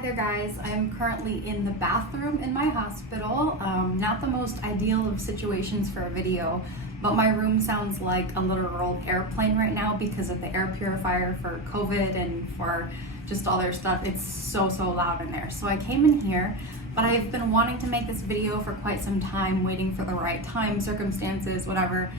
Hi there guys, I'm currently in the bathroom in my hospital. Not the most ideal of situations for a video, but my room sounds like a literal airplane right now because of the air purifier for COVID and for just all their stuff. It's so loud in there. So I came in here, but I've been wanting to make this video for quite some time, waiting for the right time, circumstances, whatever.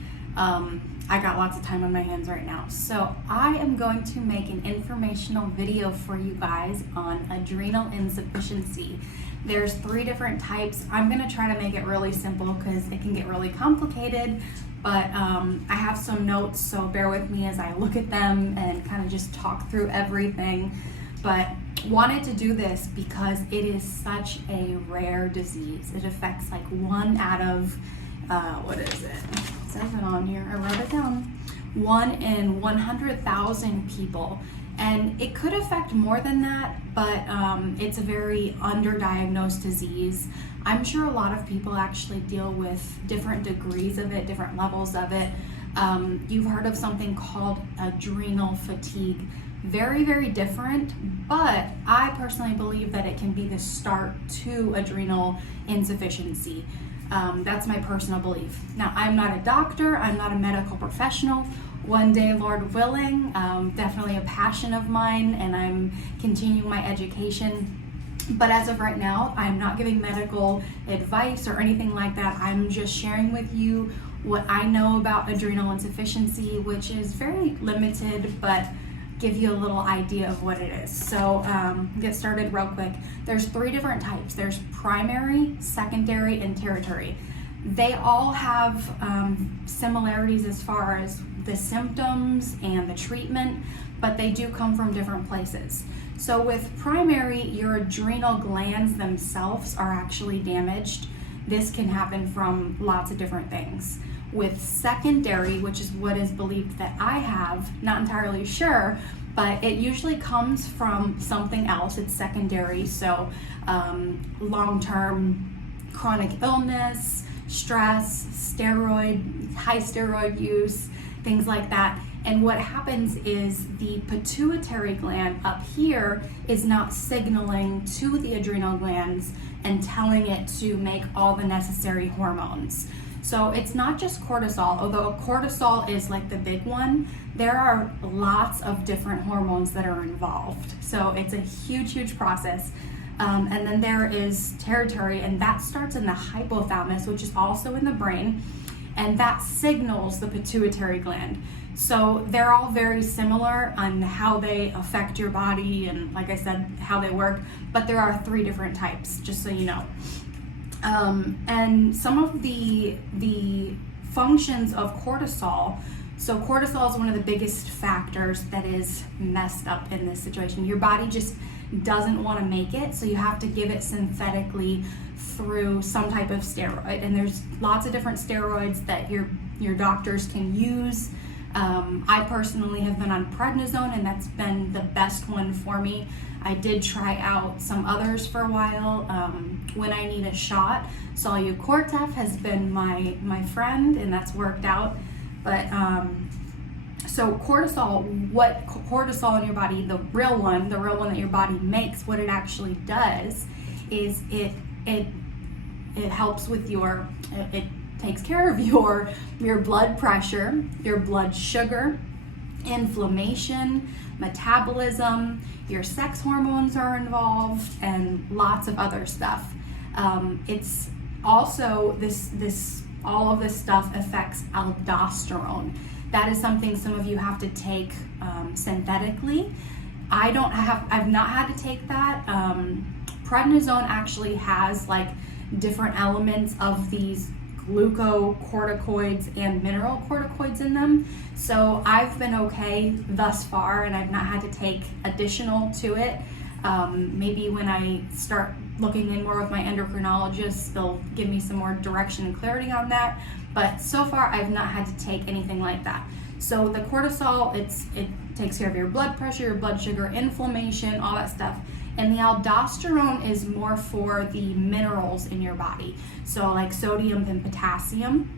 I got lots of time on my hands right now. So I am going to make an informational video for you guys on adrenal insufficiency. There's 3 different types. I'm gonna try to make it really simple because it can get really complicated, but I have some notes, so bear with me as I look at them and kind of just talk through everything. But wanted to do this because it is such a rare disease. It affects like 1 out of, what is it? It says it on here, I wrote it down. 1 in 100,000 people. And it could affect more than that, but it's a very underdiagnosed disease. I'm sure a lot of people actually deal with different degrees of it, different levels of it. You've heard of something called adrenal fatigue. Very different, but I personally believe that it can be the start to adrenal insufficiency. That's my personal belief. Now, I'm not a doctor, I'm not a medical professional. One day, Lord willing, definitely a passion of mine, and I'm continuing my education. But as of right now, I'm not giving medical advice or anything like that. I'm just sharing with you what I know about adrenal insufficiency, which is very limited, but give you a little idea of what it is. So get started real quick. There's 3 different types. There's primary, secondary, and tertiary. They all have similarities as far as the symptoms and the treatment, but they do come from different places. So with primary, your adrenal glands themselves are actually damaged. This can happen from lots of different things. With secondary, which is what is believed that I have, not entirely sure, but it usually comes from something else. It's secondary, so long-term chronic illness, stress, high steroid use, things like that. And what happens is the pituitary gland up here is not signaling to the adrenal glands and telling it to make all the necessary hormones. So it's not just cortisol, although cortisol is like the big one. There are lots of different hormones that are involved. So it's a huge process. And then there is tertiary, and that starts in the hypothalamus, which is also in the brain, and that signals the pituitary gland. So they're all very similar on how they affect your body and, like I said, how they work, but there are 3 different types, just so you know. And some of the functions of cortisol, so cortisol is one of the biggest factors that is messed up in this situation. Your body just doesn't want to make it, so you have to give it synthetically through some type of steroid. And there's lots of different steroids that your doctors can use. I personally have been on prednisone, and that's been the best one for me. I did try out some others for a while when I need a shot. Solucortef has been my friend, and that's worked out. But so cortisol, what cortisol in your body, the real one that your body makes, what it actually does is it helps with it takes care of your blood pressure, your blood sugar, inflammation, metabolism, your sex hormones are involved, and lots of other stuff. It's also all of this stuff affects aldosterone. That is something some of you have to take synthetically. I've not had to take that. Prednisone actually has like different elements of these glucocorticoids and mineral corticoids in them. So I've been okay thus far, and I've not had to take additional to it. Maybe when I start looking in more with my endocrinologist, they'll give me some more direction and clarity on that. But so far, I've not had to take anything like that. So the cortisol, it takes care of your blood pressure, your blood sugar, inflammation, all that stuff. And the aldosterone is more for the minerals in your body. So like sodium and potassium.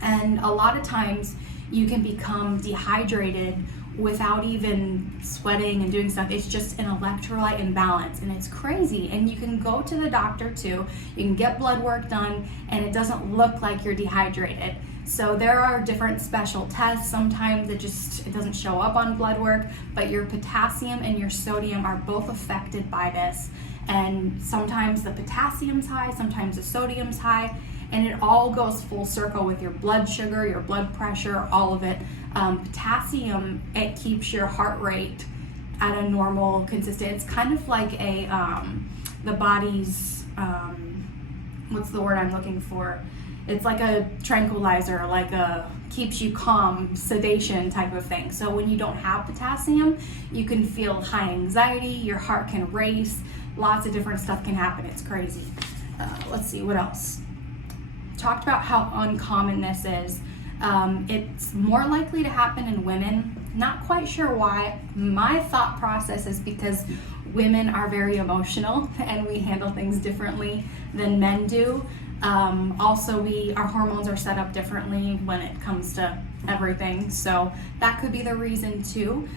And a lot of times you can become dehydrated without even sweating and doing stuff. It's just an electrolyte imbalance, and it's crazy. And you can go to the doctor too, you can get blood work done, and it doesn't look like you're dehydrated. So there are different special tests. Sometimes it doesn't show up on blood work, but your potassium and your sodium are both affected by this. And sometimes the potassium's high, sometimes the sodium's high, and it all goes full circle with your blood sugar, your blood pressure, all of it. Potassium, it keeps your heart rate at a normal, consistent. It's kind of like the body's, what's the word I'm looking for? It's like a tranquilizer, like a keeps you calm, sedation type of thing. So when you don't have potassium, you can feel high anxiety, your heart can race, lots of different stuff can happen. It's crazy. Let's see, what else? Talked about how uncommon this is. It's more likely to happen in women. Not quite sure why. My thought process is because women are very emotional and we handle things differently than men do. Also, our hormones are set up differently when it comes to everything, so that could be the reason too.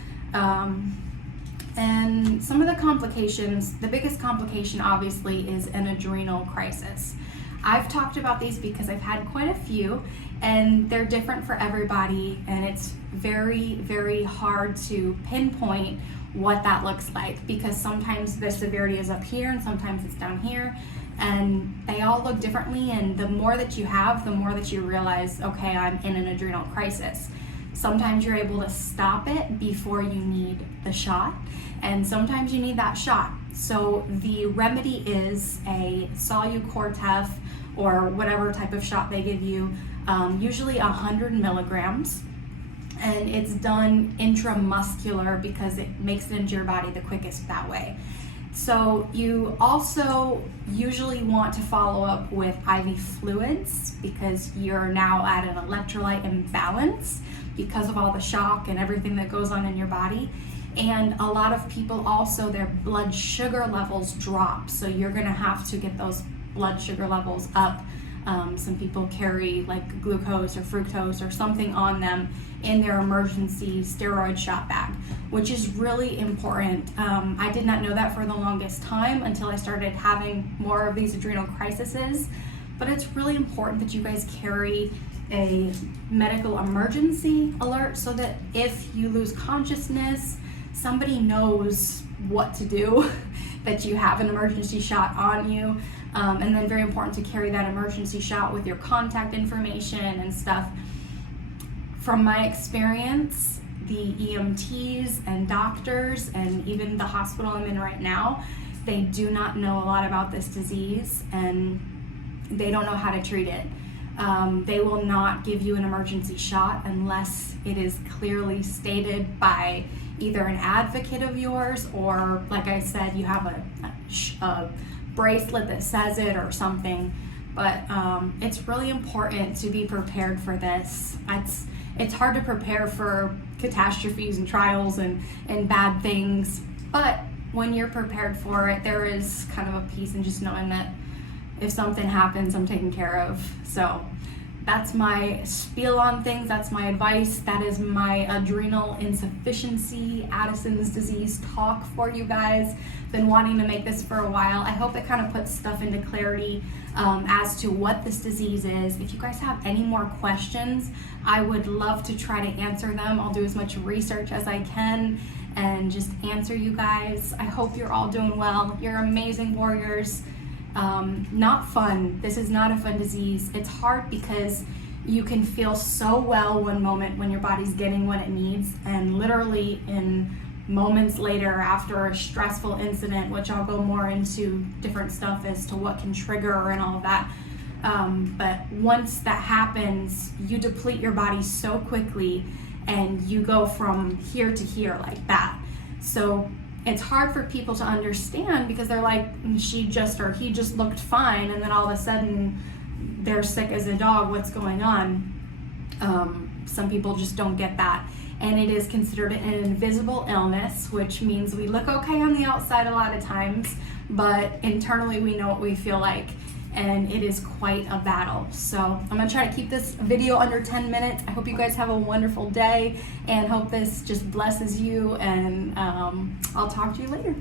And some of the complications, the biggest complication obviously is an adrenal crisis. I've talked about these because I've had quite a few, and they're different for everybody, and it's very, very hard to pinpoint what that looks like, because sometimes the severity is up here and sometimes it's down here, and they all look differently. And the more that you have, the more that you realize, okay, I'm in an adrenal crisis. Sometimes you're able to stop it before you need the shot, and sometimes you need that shot. So the remedy is a Solu-Cortef or whatever type of shot they give you, usually 100 milligrams. And it's done intramuscular because it makes it into your body the quickest that way. So you also usually want to follow up with IV fluids because you're now at an electrolyte imbalance because of all the shock and everything that goes on in your body. And a lot of people also, their blood sugar levels drop. So you're gonna have to get those blood sugar levels up. Some people carry like glucose or fructose or something on them in their emergency steroid shot bag, which is really important. I did not know that for the longest time until I started having more of these adrenal crises, but it's really important that you guys carry a medical emergency alert so that if you lose consciousness, somebody knows what to do, that you have an emergency shot on you. And then very important to carry that emergency shot with your contact information and stuff. From my experience, the EMTs and doctors and even the hospital I'm in right now, they do not know a lot about this disease and they don't know how to treat it. They will not give you an emergency shot unless it is clearly stated by either an advocate of yours or, like I said, you have a bracelet that says it or something. But it's really important to be prepared for this. It's hard to prepare for catastrophes and trials and bad things, but when you're prepared for it, there is kind of a peace in just knowing that if something happens, I'm taken care of. So that's my spiel on things. That's my advice. That is my adrenal insufficiency, Addison's disease talk for you guys. Been wanting to make this for a while. I hope it kind of puts stuff into clarity as to what this disease is. If you guys have any more questions, I would love to try to answer them. I'll do as much research as I can and just answer you guys. I hope you're all doing well. You're amazing warriors. Not fun. This is not a fun disease. It's hard because you can feel so well one moment when your body's getting what it needs, and literally in moments later after a stressful incident, which I'll go more into different stuff as to what can trigger and all of that. But once that happens, you deplete your body so quickly and you go from here to here like that. So it's hard for people to understand because they're like, he just looked fine, and then all of a sudden they're sick as a dog. What's going on? Some people just don't get that. And it is considered an invisible illness, which means we look okay on the outside a lot of times, but internally we know what we feel like. and it is quite a battle. So I'm gonna try to keep this video under 10 minutes. I hope you guys have a wonderful day and hope this just blesses you, and I'll talk to you later.